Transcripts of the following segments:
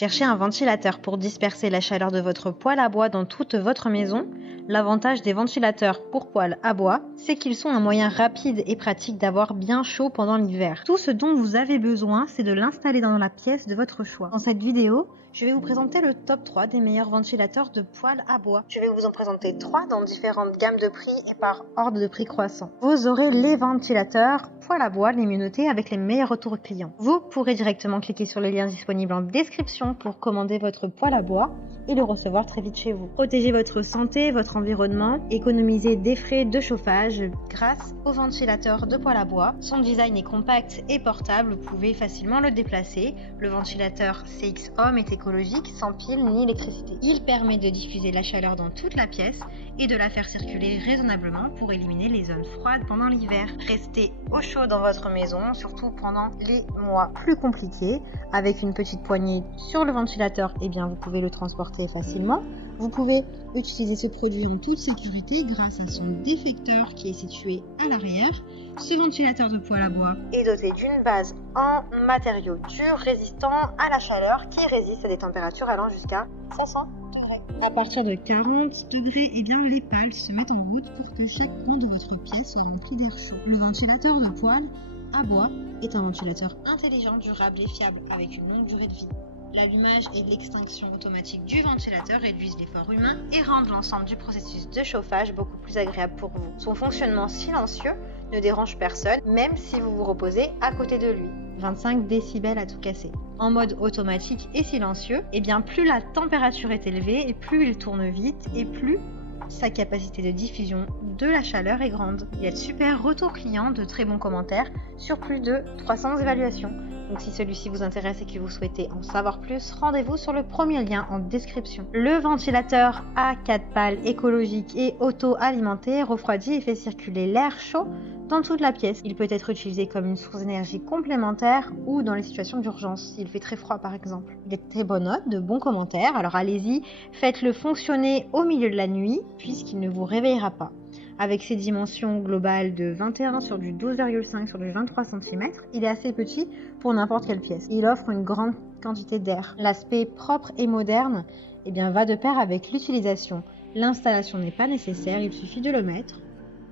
Cherchez un ventilateur pour disperser la chaleur de votre poêle à bois dans toute votre maison. L'avantage des ventilateurs pour poêle à bois, c'est qu'ils sont un moyen rapide et pratique d'avoir bien chaud pendant l'hiver. Tout ce dont vous avez besoin, c'est de l'installer dans la pièce de votre choix. Dans cette vidéo, je vais vous présenter le top 3 des meilleurs ventilateurs de poêle à bois. Je vais vous en présenter 3 dans différentes gammes de prix et par ordre de prix croissant. Vous aurez les ventilateurs poêle à bois les mieux notés avec les meilleurs retours clients. Vous pourrez directement cliquer sur les liens disponibles en description pour commander votre poêle à bois et le recevoir très vite chez vous. Protégez votre santé, votre environnement, économisez des frais de chauffage grâce au ventilateur de poêle à bois. Son design est compact et portable, vous pouvez facilement le déplacer. Le ventilateur CX Home est écologique, sans pile ni électricité. Il permet de diffuser la chaleur dans toute la pièce et de la faire circuler raisonnablement pour éliminer les zones froides pendant l'hiver. Restez au chaud dans votre maison, surtout pendant les mois plus compliqués. Avec une petite poignée sur le ventilateur, vous pouvez le transporter facilement. Vous pouvez utiliser ce produit en toute sécurité grâce à son déflecteur qui est situé à l'arrière. Ce ventilateur de poêle à bois est doté d'une base en matériaux durs résistants à la chaleur qui résiste à des températures allant jusqu'à 500 degrés. À partir de 40 degrés, les pales se mettent en route pour que chaque coin de votre pièce soit rempli d'air chaud. Le ventilateur de poêle à bois est un ventilateur intelligent, durable et fiable avec une longue durée de vie. L'allumage et l'extinction automatique du ventilateur réduisent l'effort humain et rendent l'ensemble du processus de chauffage beaucoup plus agréable pour vous. Son fonctionnement silencieux ne dérange personne, même si vous vous reposez à côté de lui. 25 décibels à tout casser. En mode automatique et silencieux, plus la température est élevée et plus il tourne vite et plus sa capacité de diffusion de la chaleur est grande. Il y a de super retours clients, de très bons commentaires sur plus de 300 évaluations. Donc si celui-ci vous intéresse et que vous souhaitez en savoir plus, rendez-vous sur le premier lien en description. Le ventilateur à 4 pales écologique et auto-alimenté refroidit et fait circuler l'air chaud dans toute la pièce. Il peut être utilisé comme une source d'énergie complémentaire ou dans les situations d'urgence, s'il fait très froid par exemple. Il est de très bonnes notes, de bons commentaires, alors allez-y, faites-le fonctionner au milieu de la nuit puisqu'il ne vous réveillera pas. Avec ses dimensions globales de 21 sur du 12,5 sur du 23 cm, il est assez petit pour n'importe quelle pièce. Il offre une grande quantité d'air. L'aspect propre et moderne va de pair avec l'utilisation. L'installation n'est pas nécessaire, il suffit de le mettre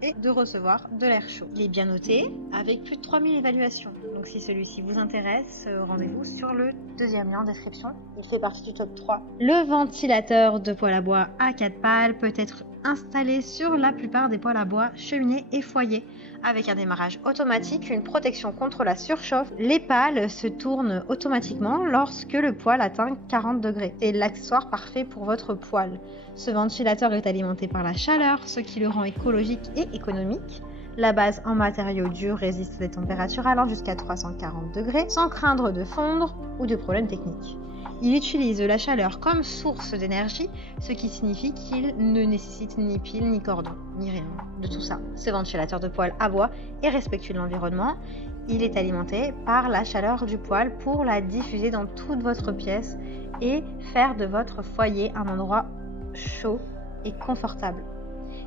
et de recevoir de l'air chaud. Il est bien noté avec plus de 3000 évaluations. Donc si celui-ci vous intéresse, rendez-vous sur le deuxième lien en description. Il fait partie du top 3. Le ventilateur de poêle à bois à 4 pales peut être installé sur la plupart des poêles à bois, cheminées et foyers. Avec un démarrage automatique, une protection contre la surchauffe, les pales se tournent automatiquement lorsque le poêle atteint 40 degrés. C'est l'accessoire parfait pour votre poêle. Ce ventilateur est alimenté par la chaleur, ce qui le rend écologique et économique. La base en matériaux durs résiste à des températures allant jusqu'à 340 degrés sans craindre de fondre ou de problèmes techniques. Il utilise la chaleur comme source d'énergie, ce qui signifie qu'il ne nécessite ni pile, ni cordon, ni rien de tout ça. Ce ventilateur de poêle à bois est respectueux de l'environnement. Il est alimenté par la chaleur du poêle pour la diffuser dans toute votre pièce et faire de votre foyer un endroit chaud et confortable.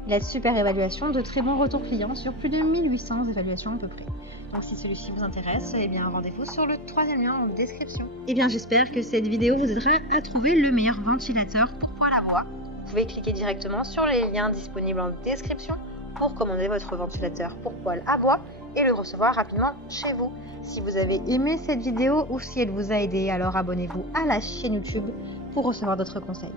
Il a de super évaluations, de très bons retours clients sur plus de 1800 évaluations à peu près. Donc si celui-ci vous intéresse, rendez-vous sur le troisième lien en description. J'espère que cette vidéo vous aidera à trouver le meilleur ventilateur pour poêle à bois. Vous pouvez cliquer directement sur les liens disponibles en description pour commander votre ventilateur pour poêle à bois et le recevoir rapidement chez vous. Si vous avez aimé cette vidéo ou si elle vous a aidé, alors abonnez-vous à la chaîne YouTube pour recevoir d'autres conseils.